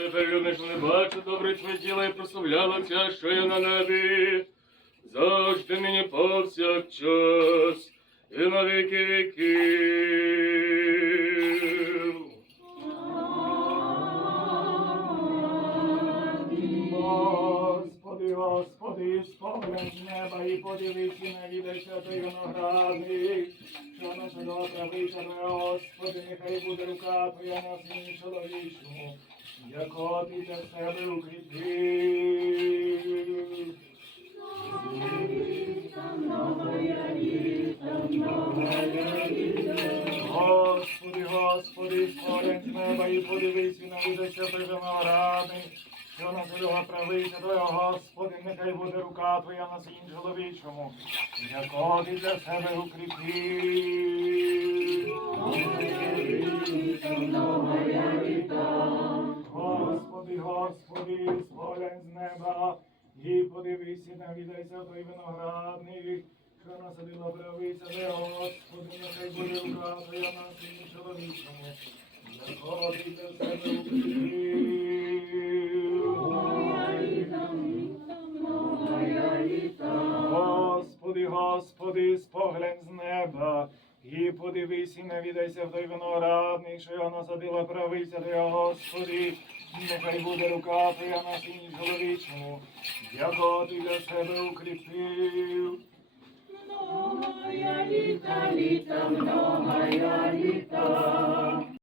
Тепер любиш не бачу, добре твоє діло і прославлялося, що я на небі. Завжди нині повсякчас і на віки віків. Господи, Господи, споглянь з неба і подивись і навідайся той виноградник, що нашого правиця, Господи, нехай буде рука Твоя на сині чоловічому, яко ти для себе укріпив. Господи, Господи, з неба і подивись і навідайся той виноградник, що на цього правиця Твоя, Господи, нехай буде рука Твоя на сині чоловічому, яко ти для себе укріпив. Господи, Господи, з неба, і подивись і навідайся той виноградник, що насадила правиця, де, Господи, нехай буде рука Твоя на сині чоловічому, ти для себе укріпив. Господи, Господи, споглянь з неба, і подивись і навідайся в той виноградник, що його насадила правиця Твоя, Господи, нехай буде рука Твоя на сині чоловічому, яко ти для себе укріпив. Многая літа, літа, много літа.